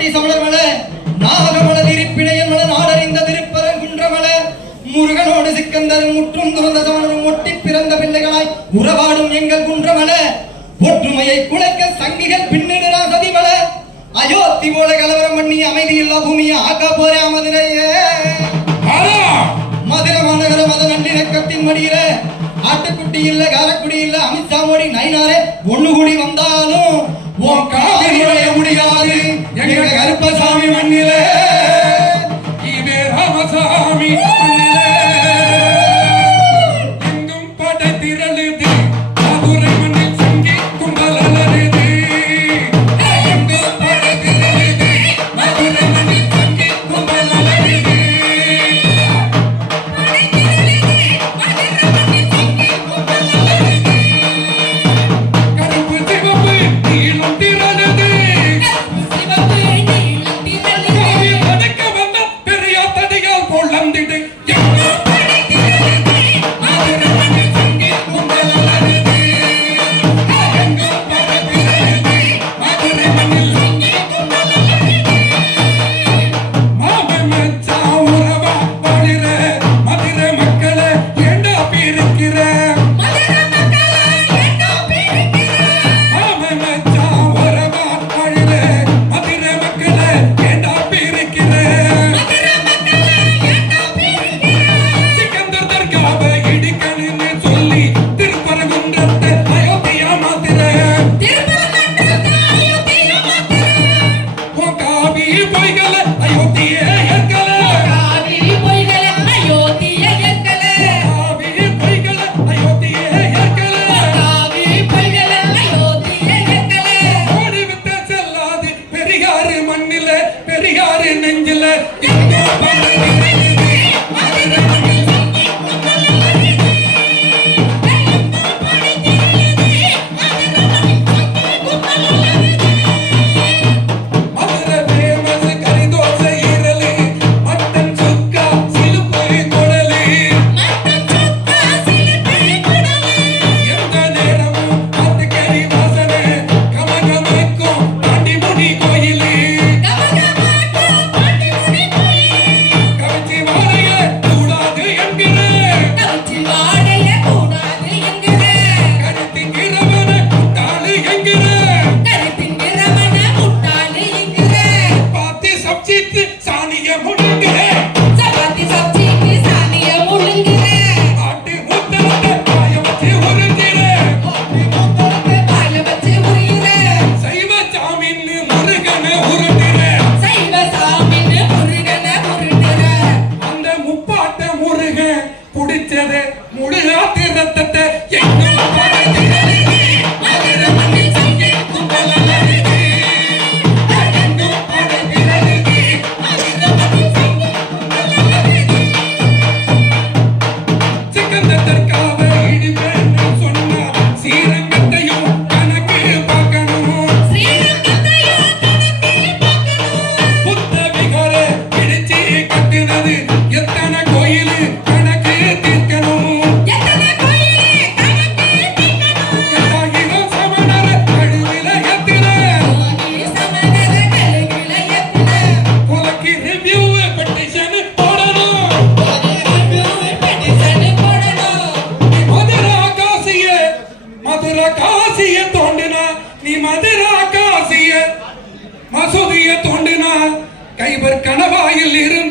கோட்டி சமணர்மல நாகமல திருப்பிணையமல நாடறிந்த திருப்பரங்குன்றமல முருகனோடு சிக்கந்தரும் முற்றும் துறந்த சமணரும் ஒட்டி பிறந்த பிள்ளைகளாய் உறவாடும் எங்கள் குன்றமல. ஒற்றுமையை குலைக்க சங்கிகள் பின்னிடுறா சதிமல. அயோத்தி போல கலவரம் பண்ணி அமைதி பூமியை ஆக்க போறே மதுரையே. மதுரை மாநகர மத நன்றி மடியில ஆட்டுக்குட்டி இல்ல காரக்குடி இல்ல அமித்ஷா மோடி நைனாரே ஒண்ணு கூடி வந்தாலும் உன் తింటే பெரியாரு நெஞ்சில குடிச்சது முழுகாத்தி ரத்தத்தை சிக்கந்தற்காக மதுர காசிய தோண்டினா நீ மதுர காசிய மசூதிய தோண்டினா கைவர் கணவாயில் இருந்து